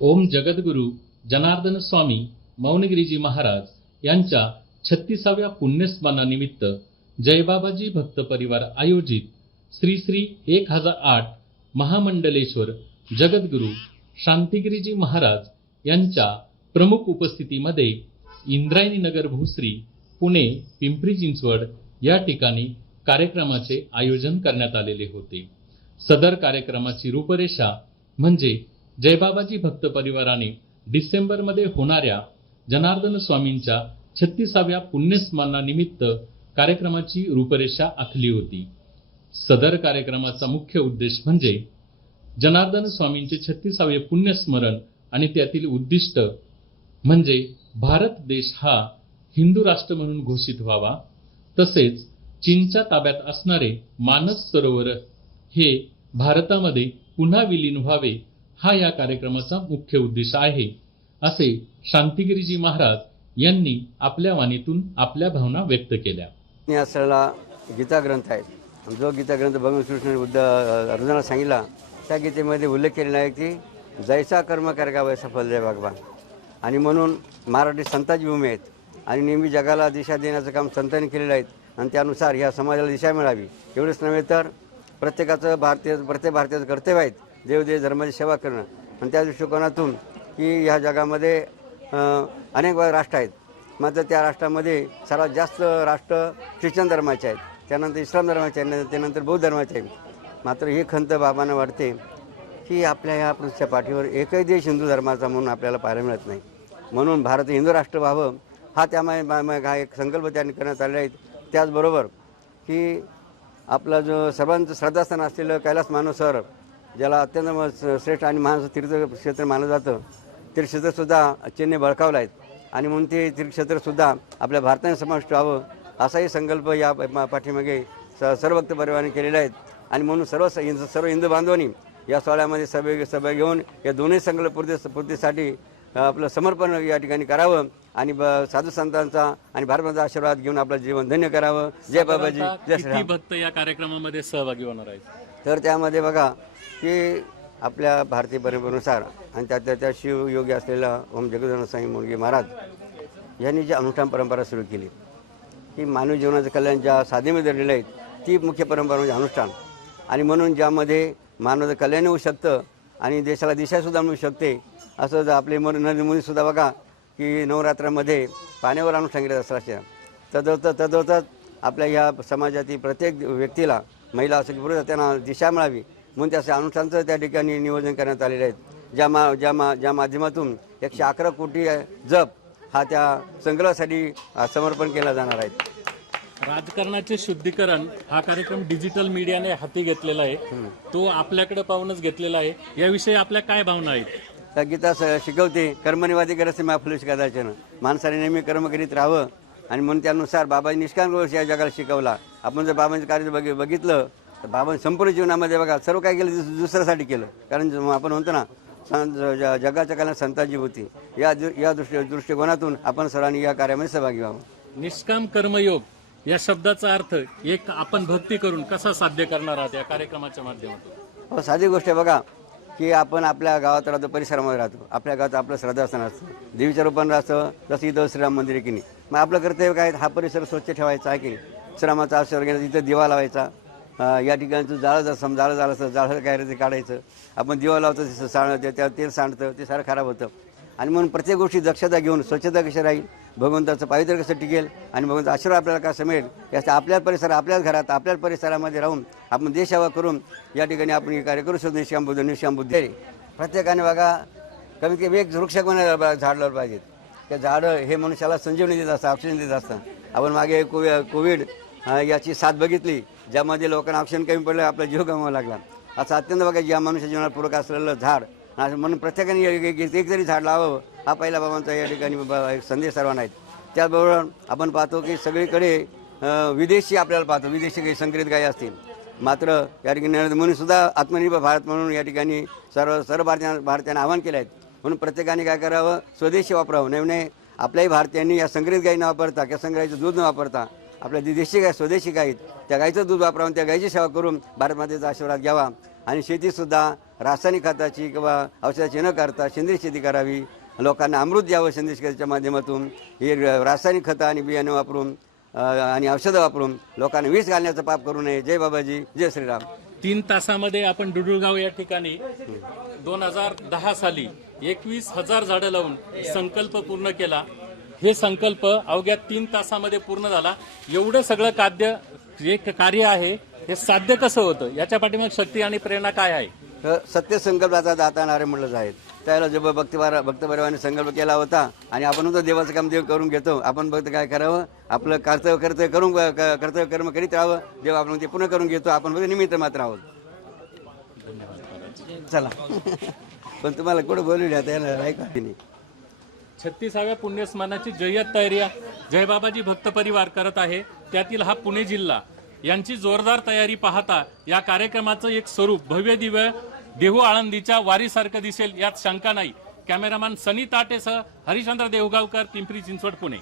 ओम जगद्गुरु जनार्दन स्वामी मौनगिरीजी महाराज यांच्या छत्तीसाव्या पुण्यस्मरणानिमित्त जयबाबाजी भक्त परिवार आयोजित श्री श्री एक हजार आठ महामंडलेश्वर जगद्गुरु शांतिगिरीजी महाराज यांच्या प्रमुख उपस्थितीमध्ये इंद्रायणी नगर भूश्री पुणे पिंपरी चिंचवड या ठिकाणी कार्यक्रमाचे आयोजन करण्यात आलेले होते. सदर कार्यक्रमाची रूपरेषा म्हणजे जयबाबाजी भक्त परिवाराने डिसेंबरमध्ये होणाऱ्या जनार्दन स्वामींच्या छत्तीसाव्या पुण्यस्मरणानिमित्त कार्यक्रमाची रूपरेषा आखली होती. सदर कार्यक्रमाचा मुख्य उद्देश म्हणजे जनार्दन स्वामींचे छत्तीसावे पुण्यस्मरण आणि त्यातील उद्दिष्ट म्हणजे भारत देश हा हिंदू राष्ट्र म्हणून घोषित व्हावा. तसेच चीनच्या ताब्यात असणारे मानस सरोवर हे भारतामध्ये पुन्हा विलीन व्हावे हा या कार्यक्रमाचा मुख्य उद्देश आहे असे शांतिगिरीजी महाराज यांनी आपल्या वाणीतून आपल्या भावना व्यक्त केल्या. असलेला गीता ग्रंथ आहे. जो गीता ग्रंथ भगवान कृष्ण बुद्ध अर्जुनाला सांगितला त्या गीतेमध्ये उल्लेख केलेला आहे की जैसा कर्म करगा वैसा फल जय भगवान. आणि म्हणून मराठी संताची भूमी आहेत. आणि नेहमी जगाला दिशा देण्याचं काम संतांनी केलेलं आहे. आणि त्यानुसार ह्या समाजाला दिशा मिळावी. एवढंच नव्हे तर प्रत्येकाचं भारतीय प्रत्येक भारतीयाचं कर्तव्य आहेत. देवदेव धर्माची सेवा करणं. आणि त्या दृष्टिकोनातून की ह्या जगामध्ये अनेक राष्ट्र आहेत. मात्र त्या राष्ट्रामध्ये सर्वात जास्त राष्ट्र ख्रिश्चन धर्माचे आहेत. त्यानंतर इस्लाम धर्माचे आहेत त्यानंतर बौद्ध धर्माचे आहेत. मात्र ही खंत बाबांना वाटते की आपल्या ह्या पृथ्वीच्या पाठीवर एकही देश हिंदू धर्माचा म्हणून आपल्याला पाहायला मिळत नाही. म्हणून भारत हिंदू राष्ट्र व्हावं हा त्यामुळे हा एक संकल्प त्यांनी करण्यात आलेला आहे. त्याचबरोबर की आपला जो सर्वांचं श्रद्धास्थान असलेलं कैलास मानव सर ज्याला अत्यंत श्रेष्ठ आणि महान तीर्थक्षेत्र मानलं जातं तीर्थक्षेत्रसुद्धा चीनने बळकावलं आहे. आणि म्हणून ते तीर्थक्षेत्रसुद्धा आपल्या भारताने समाविष्ट व्हावं असाही संकल्प या पाठीमागे स सर्व भक्त परिवाराने केलेले आहेत आणि म्हणून सर्व सर्व हिंदू बांधवांनी या सोहळ्यामध्ये सभे सभा घेऊन या दोन्ही संकल्प पूर्ती पूर्तीसाठी आपलं समर्पण या ठिकाणी करावं आणि ब साधू संतांचा आणि भारताचा आशीर्वाद घेऊन आपलं जीवन धन्य करावं. जय बाबाजी जय भक्त या कार्यक्रमामध्ये सहभागी होणार आहेत? तर त्यामध्ये बघा की आपल्या भारतीय परंपरेनुसार आणि त्या त्या शिवयोगी असलेला ओम जगदन स्वामी मुलगी महाराज यांनी जी अनुष्ठान परंपरा सुरू केली की मानवी जीवनाचं कल्याण ज्या साधेमध्ये दडलेलं आहे ती मुख्य परंपरा म्हणजे अनुष्ठान. आणि म्हणून ज्यामध्ये मानवाचं कल्याण होऊ शकतं आणि देशाला दिशासुद्धा मिळू शकते असं जर आपले मन नरेंद्र मोदीसुद्धा बघा की नवरात्रामध्ये पाण्यावर अनुष्ठान केलं असल्याच्या असे तदवत तदवतच आपल्या ह्या समाजातील प्रत्येक व्यक्तीला महिला असो की पुरुष त्यांना दिशा मिळावी. म्हणून त्याचे अनुष्ठानचं त्या ठिकाणी नियोजन करण्यात आलेलं आहे. ज्या मा ज्या मा ज्या माध्यमातून एकशे अकरा कोटी जप हा त्या संग्रहासाठी समर्पण केला जाणार आहे. राजकारणाचे शुद्धीकरण हा कार्यक्रम डिजिटल मीडियाने हाती घेतलेला आहे. तो आपल्याकडे पाहूनच घेतलेला आहे. याविषयी आपल्या काय भावना आहेत? त्या गीता शिकवते कर्मनिवादी करसे माफुल शिकायचं माणसाने नेहमी कर्म करीत राहावं. आणि म्हणून त्यानुसार बाबांनी निष्काम गोष्ट या जगाला शिकवला. आपण जर बाबांचं कार्य बघ बघितलं तर बाबांनी संपूर्ण जीवनामध्ये बघा सर्व काय केलं दुस- दुसऱ्यासाठी केलं. कारण आपण म्हणतो ना जगाच्या काळात संतांची होती या दृ- या दृष्टी दृष्टिकोनातून आपण सर्वांनी या कार्यामध्ये सहभागी व्हावं. निष्काम कर्मयोग या शब्दाचा अर्थ एक आपण भक्ती करून कसा साध्य करणार आहात या कार्यक्रमाच्या माध्यमातून? हो साधी गोष्ट आहे बघा की आपण आपल्या गावात राहतो परिसरामध्ये राहतो. आपल्या गावात आपलं श्रद्धास्थान असतं. देवीच्या रूपानं असतं जसं इथं श्रीराम मंदिर आहे की नाही. मग आपलं कर्तव्य काय? हा परिसर स्वच्छ ठेवायचा आहे की नाही? श्रीरामाचा आशीर्वाद घ्यायचा इथं दिवा लावायचा. या ठिकाणचं जाळं जर सम जाळं झालं असतं जाळं काय ते काढायचं. आपण दिवा लावतो तिथं साण त्या तेल सांडतं ते सारं खराब होतं. आणि म्हणून प्रत्येक गोष्टी दक्षता घेऊन स्वच्छता कशी राहील भगवंताचं पावित्र्य कसं टिकेल आणि भगवंत आशीर्वाद आपल्याला कसं मिळेल याचा आपल्याच परिसर आपल्याच घरात आपल्याच परिसरामध्ये राहून आपण देशसेवा करून या ठिकाणी आपण हे कार्य करू शकतो. निष्काम बुद्ध प्रत्येकाने बघा कमीत कमी एक वृक्ष कोणाला झाड लावलं पाहिजेत. त्या झाडं हे मनुष्याला संजीवनी देत असतं ऑक्सिजन देत असतं आपण मागे कोवि कोविड याची साथ बघितली. ज्यामध्ये लोकांना ऑक्सिजन कमी पडलं आपला जीव गमावा लागला. असं अत्यंत बघा या मनुष्य जीवनात पूरक असलेलं झाड असं म्हणून प्रत्येकाने एक- जरी झाड लावावं हा पहिला बाबांचा या ठिकाणी एक संदेश सर्वांना आहे. त्याचबरोबर आपण पाहतो की सगळीकडे विदेशी आपल्याला पाहतो विदेशी काही संकरित गायी असतील. मात्र या ठिकाणी नरेंद्र मोदीसुद्धा आत्मनिर्भर भारत म्हणून या ठिकाणी सर्व सर्व भारतीय भारतीयांना आवाहन केलं आहे. म्हणून प्रत्येकाने काय करावं? स्वदेशी वापरावं. नवीन आपल्याही भारतीयांनी या संग्रहित गायी न वापरता किंवा संग्रहाचं दूध न वापरता आपल्या जे देशी गाय स्वदेशी गाय त्या गाईचं दूध वापरावून त्या गायीची सेवा करून भारतमातेचा आशीर्वाद घ्यावा. आणि शेतीसुद्धा रासायनिक खताची किंवा औषधाची न करता सेंद्रिय शेती करावी. लोकांना अमृत द्यावं सेंद्रिय शेतीच्या माध्यमातून. हे रासायनिक खतं आणि बियाणे वापरून आणि औषधं वापरून लोकांना वीज घालण्याचं पाप करू नये. जय बाबाजी जय श्रीराम. तीन तासामध्ये आपण डुडुळगाव या ठिकाणी दोन हजार दहा साली एकवीस हजार झाडं लावून संकल्प पूर्ण केला. हे संकल्प अवघ्या तीन तासामध्ये पूर्ण झाला. एवढं सगळं काद्य जे कार्य आहे हे साध्य कसं होतं? याच्या पाठीमाग शक्ती आणि प्रेरणा काय आहे? तर सत्यसंकल्पाचा दाता नारे म्हणलं आहेत त्याला जब भक्तिवारा भक्तपरिवाराने संकल्प केला होता आणि आपण तर देवाचं काम देव करून घेतो आपण फक्त काय करावं? आपलं कर्तव्य कर्तव्य करून कर्तव्य कर्म करीत राहावं. देव आपण ते पुन्हा करून घेतो आपण फक्त निमित्त मात्र आहोत. चला. पण तुम्हाला कुठं बोलू द्या त्याला ऐका नाही. छत्तीसाव्या पुण्यस्मरणाची जय्यत तयारी जयबाबाजी भक्त परिवार करत आहे. त्यातील हा पुणे जिल्हा. यांची जोरदार तयारी पाहता या कार्यक्रमाचं एक स्वरूप भव्य दिव्य देहू आळंदीच्या वारीसारखं दिसेल यात शंका नाही. कॅमेरामॅन सनी ताटेसह हरिश्चंद्र देवगावकर पिंपरी चिंचवड पुणे.